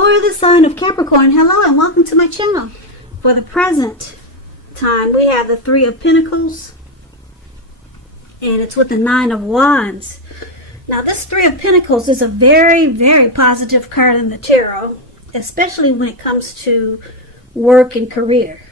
For the sign of Capricorn, hello and welcome to my channel. For the present time, we have the Three of Pentacles, and it's with the Nine of Wands. Now, this Three of Pentacles is a very, very positive card in the tarot, especially when it comes to work and career.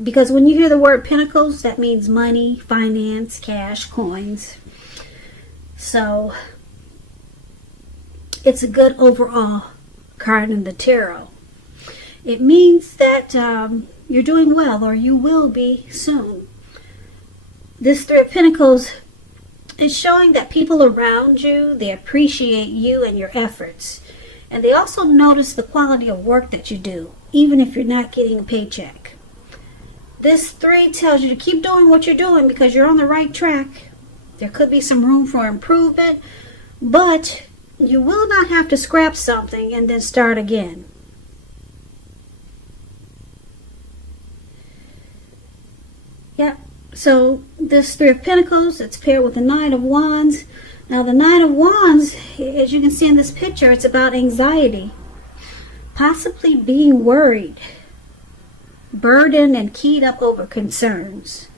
Because when you hear the word Pentacles, that means money, finance, cash, coins. So, it's a good overall card in the tarot. It means that you're doing well, or you will be soon. This Three of Pentacles is showing that people around you, they appreciate you and your efforts. And they also notice the quality of work that you do, even if you're not getting a paycheck. This three tells you to keep doing what you're doing because you're on the right track. There could be some room for improvement, but you will not have to scrap something and then start again. Yeah, so this Three of Pentacles, it's paired with the Nine of Wands. Now the Nine of Wands, as you can see in this picture, it's about anxiety. Possibly being worried, burdened, and keyed up over concerns.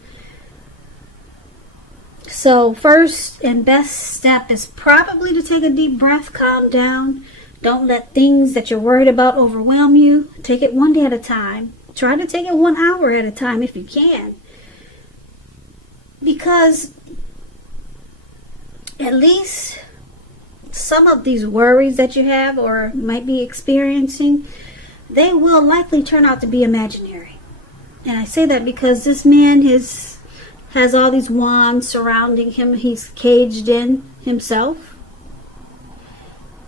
So first and best step is probably to take a deep breath, calm down. Don't let things that you're worried about overwhelm you. Take it one day at a time. Try to take it 1 hour at a time if you can. Because at least some of these worries that you have or might be experiencing, they will likely turn out to be imaginary. And I say that because this man has all these wands surrounding him. He's caged in himself.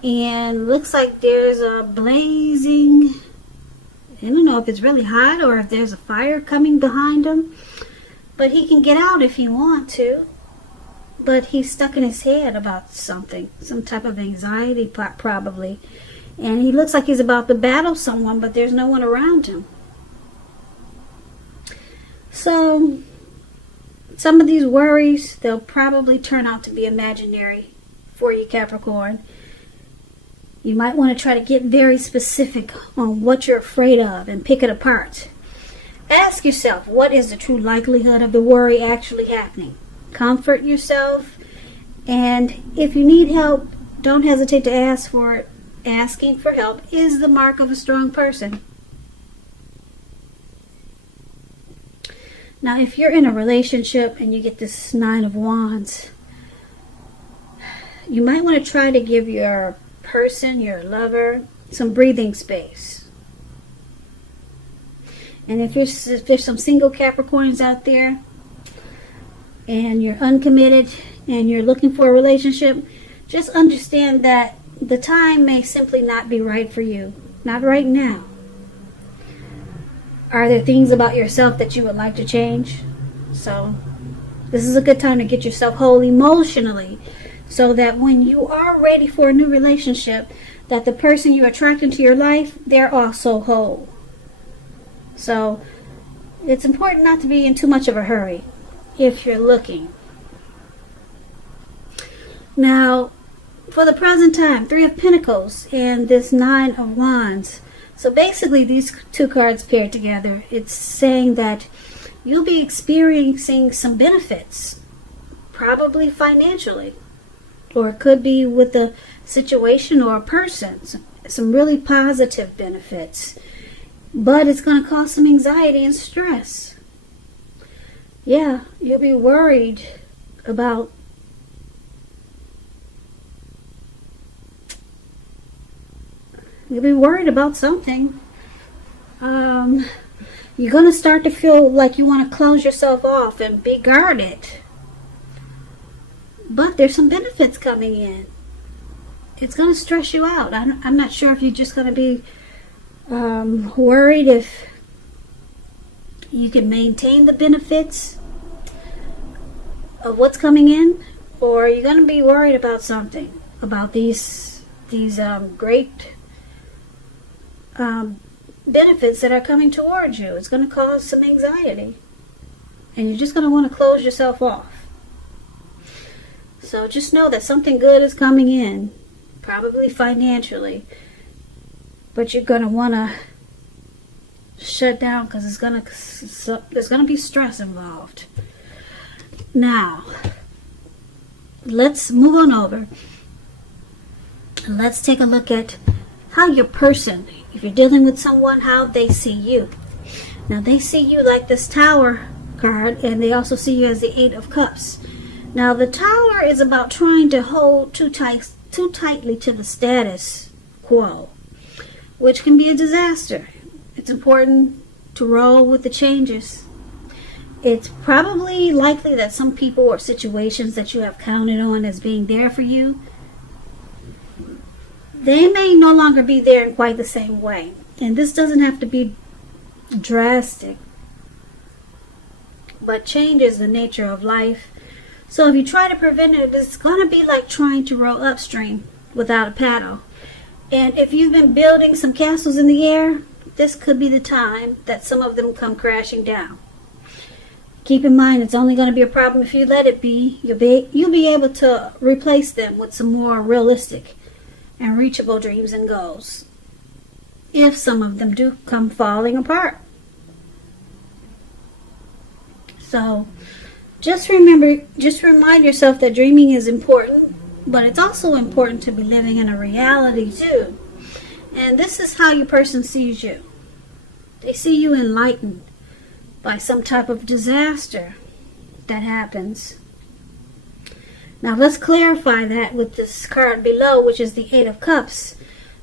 And looks like there's a blazing, I don't know if it's really hot or if there's a fire coming behind him. But he can get out if he wants to. But he's stuck in his head about something. Some type of anxiety probably. And he looks like he's about to battle someone, but there's no one around him. So some of these worries, they'll probably turn out to be imaginary for you, Capricorn. You might want to try to get very specific on what you're afraid of and pick it apart. Ask yourself, what is the true likelihood of the worry actually happening? Comfort yourself, and if you need help, don't hesitate to ask for it. Asking for help is the mark of a strong person. Now, if you're in a relationship and you get this Nine of Wands, you might want to try to give your person, your lover, some breathing space. And if there's some single Capricorns out there and you're uncommitted and you're looking for a relationship, just understand that the time may simply not be right for you. Not right now. Are there things about yourself that you would like to change? So this is a good time to get yourself whole emotionally, so that when you are ready for a new relationship, that the person you attract into your life, they're also whole. So it's important not to be in too much of a hurry if you're looking. Now, for the present time, Three of Pentacles and this Nine of Wands. So basically these two cards paired together, it's saying that you'll be experiencing some benefits, probably financially, or it could be with a situation or a person, some really positive benefits. But it's going to cause some anxiety and stress. Yeah, you'll be worried about something. You're going to start to feel like you want to close yourself off and be guarded. But there's some benefits coming in. It's going to stress you out. I'm not sure if you're just going to be worried if you can maintain the benefits of what's coming in, or you're going to be worried about something, about these great benefits that are coming towards you. It's going to cause some anxiety, and you're just going to want to close yourself off. So just know that something good is coming in, probably financially. but you're going to want to shut down because there's going to be stress involved. Now, let's move on over. Let's take a look at how your person, if you're dealing with someone, how they see you. Now, they see you like this Tower card, and they also see you as the Eight of Cups. Now, the Tower is about trying to hold too tightly to the status quo, which can be a disaster. It's important to roll with the changes. It's probably likely that some people or situations that you have counted on as being there for you, they may no longer be there in quite the same way. And this doesn't have to be drastic, but change is the nature of life. So if you try to prevent it, it's going to be like trying to row upstream without a paddle. And if you've been building some castles in the air, this could be the time that some of them come crashing down. Keep in mind, it's only going to be a problem if you let it be. You'll be able to replace them with some more realistic and reachable dreams and goals, if some of them do come falling apart. So just remind yourself that dreaming is important, but it's also important to be living in a reality too. And this is how your person sees you. They see you enlightened by some type of disaster that happens. Now let's clarify that with this card below, which is the Eight of Cups.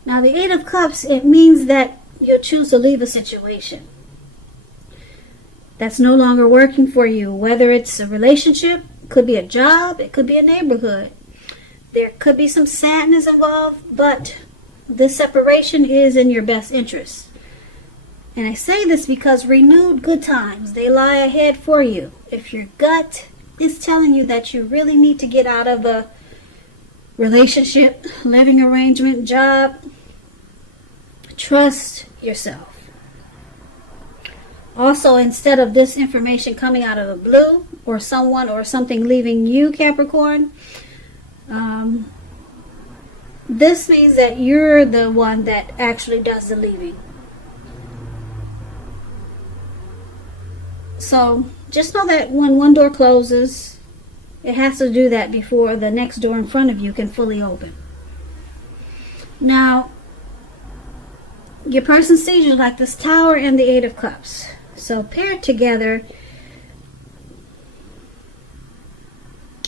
Now the Eight of Cups, it means that you'll choose to leave a situation that's no longer working for you. Whether it's a relationship, could be a job, it could be a neighborhood. There could be some sadness involved, but this separation is in your best interest. And I say this because renewed good times, they lie ahead for you. If your gut is telling you that you really need to get out of a relationship, living arrangement, job, trust yourself. Also, instead of this information coming out of the blue, or someone or something leaving you, Capricorn, this means that you're the one that actually does the leaving. So just know that when one door closes, it has to do that before the next door in front of you can fully open. Now, your person sees you like this Tower and the Eight of Cups. So paired together,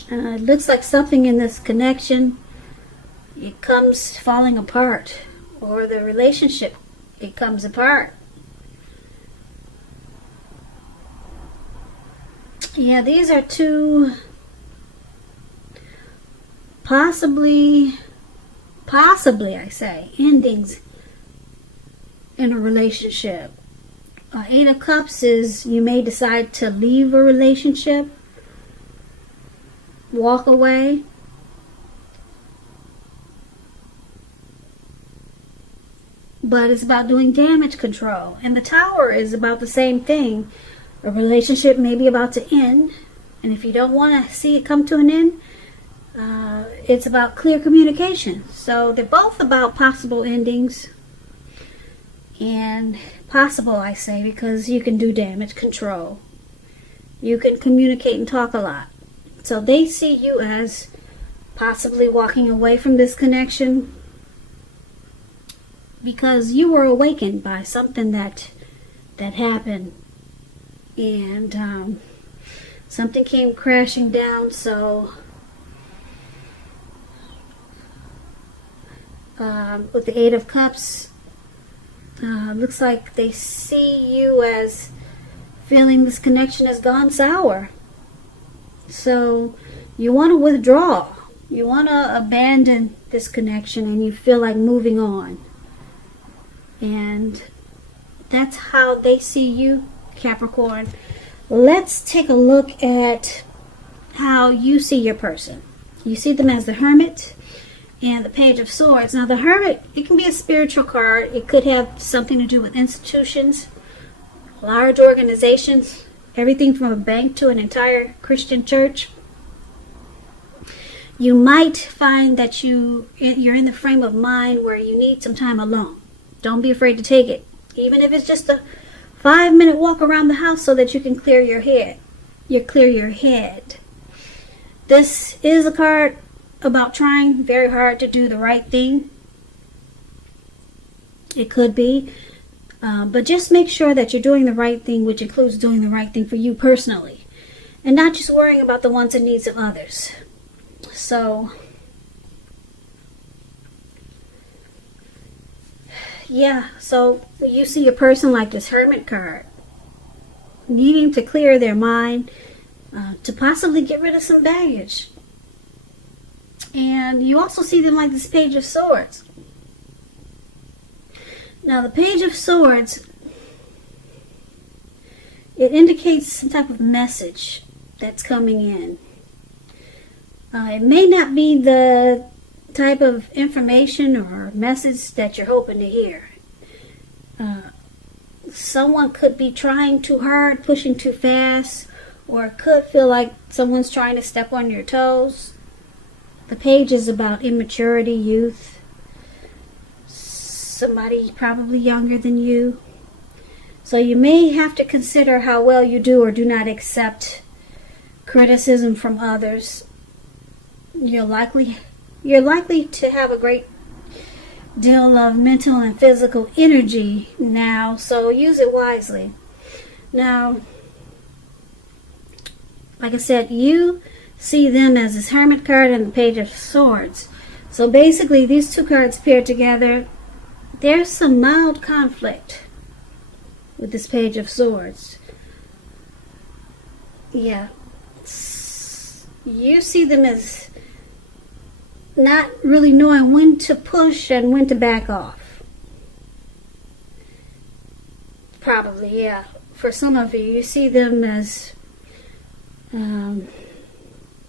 it looks like something in this connection, it comes falling apart, or the relationship, it comes apart. Yeah, these are two possibly I say, endings in a relationship. Eight of Cups is you may decide to leave a relationship, walk away. But it's about doing damage control. And the Tower is about the same thing. A relationship may be about to end, and if you don't want to see it come to an end, it's about clear communication. So they're both about possible endings, and possible I say because you can do damage control. You can communicate and talk a lot. So they see you as possibly walking away from this connection because you were awakened by something that happened. And something came crashing down. So with the Eight of Cups, looks like they see you as feeling this connection has gone sour. So you want to withdraw. You want to abandon this connection, and you feel like moving on. And that's how they see you, Capricorn. Let's take a look at how you see your person. You see them as the Hermit and the Page of Swords. Now the Hermit, it can be a spiritual card. It could have something to do with institutions, large organizations, everything from a bank to an entire Christian church. You might find that you're in the frame of mind where you need some time alone Don't be afraid to take it. Even if it's just a 5-minute walk around the house so that you can clear your head. Clear your head. This is a card about trying very hard to do the right thing. It could be. But just make sure that you're doing the right thing, which includes doing the right thing for you personally. And not just worrying about the wants and needs of others. So, yeah, so you see a person like this Hermit card needing to clear their mind, to possibly get rid of some baggage. And you also see them like this Page of Swords. Now the Page of Swords, it indicates some type of message that's coming in. It may not be the type of information or message that you're hoping to hear. Someone could be trying too hard, pushing too fast, or it could feel like someone's trying to step on your toes. The page is about immaturity, youth. Somebody probably younger than you. So you may have to consider how well you do or do not accept criticism from others. You're likely to have a great deal of mental and physical energy now, so use it wisely. Now, like I said, you see them as this Hermit card and the Page of Swords. So basically, these two cards paired together, there's some mild conflict with this Page of Swords. Yeah. You see them as not really knowing when to push and when to back off. Probably, yeah. For some of you, you see them as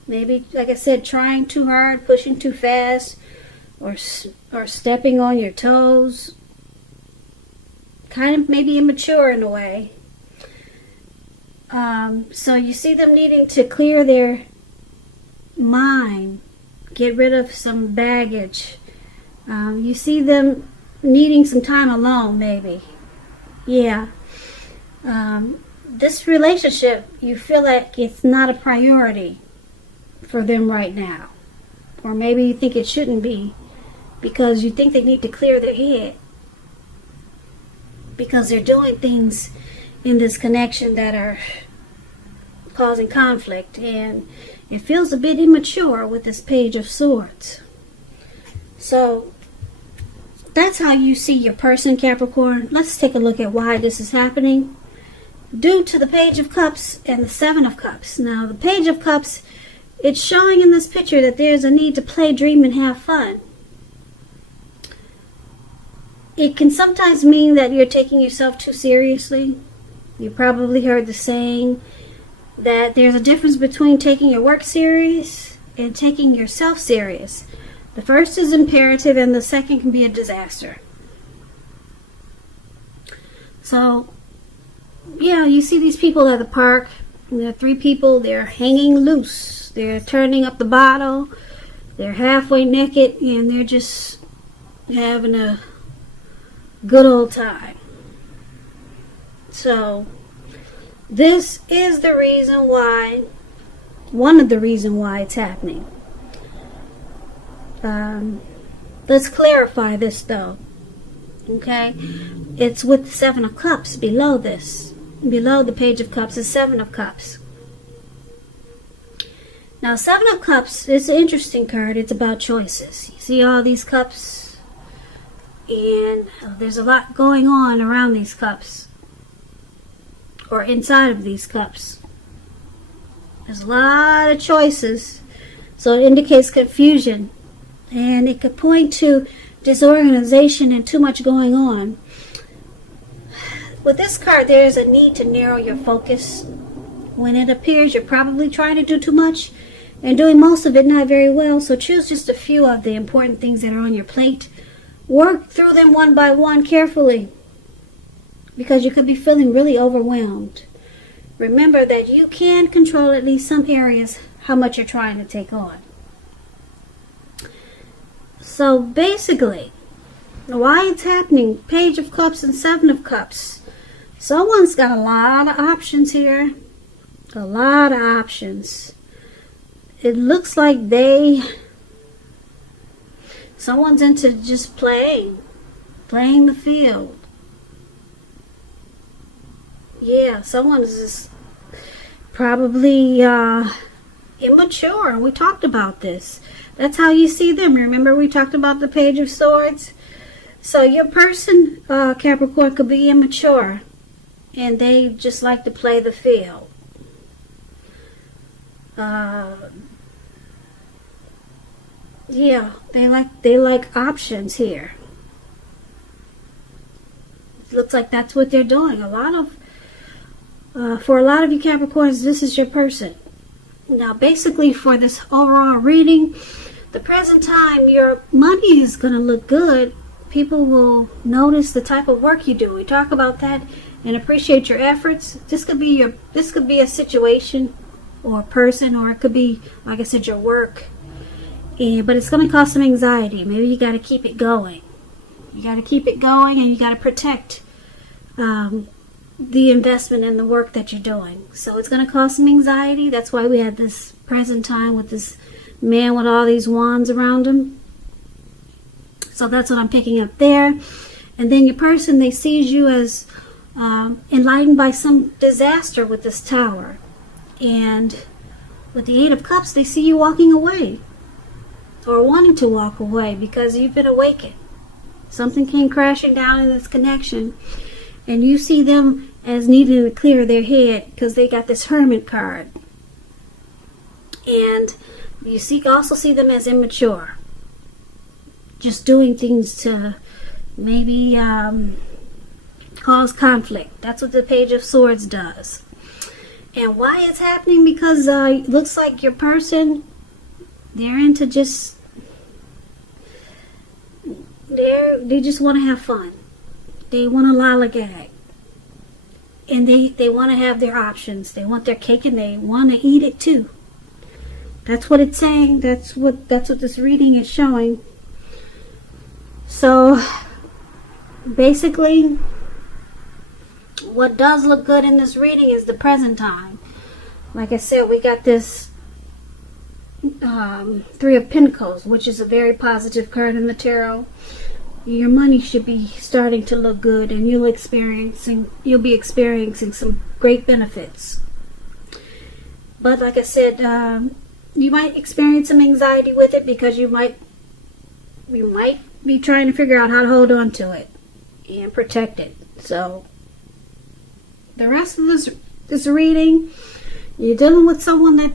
maybe, like I said, trying too hard, pushing too fast, or stepping on your toes. Kind of maybe immature in a way. So you see them needing to clear their mind, get rid of some baggage. You see them needing some time alone, maybe. Yeah. This relationship, you feel like it's not a priority for them right now. Or maybe you think it shouldn't be because you think they need to clear their head. Because they're doing things in this connection that are causing conflict, and it feels a bit immature with this Page of Swords. So that's how you see your person, Capricorn. Let's take a look at why this is happening. Due to the Page of Cups and the Seven of Cups. Now the Page of Cups, it's showing in this picture that there's a need to play, dream, and have fun. It can sometimes mean that you're taking yourself too seriously. You probably heard the saying that there's a difference between taking your work serious and taking yourself serious. The first is imperative and the second can be a disaster. So, yeah, you see these people at the park. There are 3 people. They're hanging loose. They're turning up the bottle. They're halfway naked and they're just having a good old time. So, this is the reason why, one of the reasons why it's happening. Let's clarify this though. Okay? It's with the Seven of Cups below this. Below the Page of Cups is Seven of Cups. Now, Seven of Cups is an interesting card. It's about choices. You see all these cups? And there's a lot going on around these cups. Or inside of these cups. There's a lot of choices. So it indicates confusion. And it could point to disorganization and too much going on. With this card, there is a need to narrow your focus. When it appears you're probably trying to do too much and doing most of it not very well. So choose just a few of the important things that are on your plate. Work through them one by one carefully, because you could be feeling really overwhelmed. Remember that you can control at least some areas how much you're trying to take on. So basically, Why it's happening? Page of Cups and Seven of Cups. Someone's got a lot of options here. A lot of options. It looks like someone's into just playing the field. Yeah, someone's just probably immature. We talked about this. That's how you see them. Remember we talked about the Page of Swords? So your person, Capricorn, could be immature, and they just like to play the field. Yeah, they like options here. It looks like that's what they're doing. For a lot of you Capricorns, this is your person. Now, basically, for this overall reading, the present time, your money is going to look good. People will notice the type of work you do. We talk about that and appreciate your efforts. This could be a situation or a person, or it could be, like I said, your work. But it's going to cause some anxiety. Maybe you got to keep it going. You got to keep it going, and you got to protect the investment in the work that you're doing. So it's going to cause some anxiety. That's why we had this present time with this man with all these wands around him. So that's what I'm picking up there. And then your person, they sees you as enlightened by some disaster with this Tower. And with the Eight of Cups, they see you walking away or wanting to walk away because you've been awakened. Something came crashing down in this connection, and you see them as needing to clear their head because they got this Hermit card. And you also see them as immature, just doing things to maybe cause conflict. That's what the Page of Swords does. And why it's happening? Because it looks like your person, they're into just, they just want to have fun. They want to lollygag. And they want to have their options. They want their cake and they want to eat it too. That's what it's saying. That's what this reading is showing. So basically, what does look good in this reading is the present time. Like I said, we got this Three of Pentacles, which is a very positive card in the tarot. Your money should be starting to look good, and you'll be experiencing some great benefits. But like I said, you might experience some anxiety with it because you might be trying to figure out how to hold on to it and protect it. So the rest of this reading, you're dealing with someone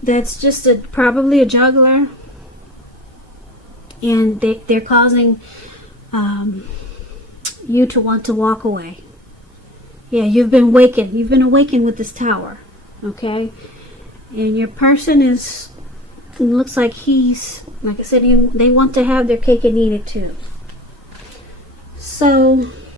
that's just probably a juggler, and they're causing you to want to walk away. Yeah, you've been awakened. You've been awakened with this Tower, okay? And your person it looks like like I said, they want to have their cake and eat it too. So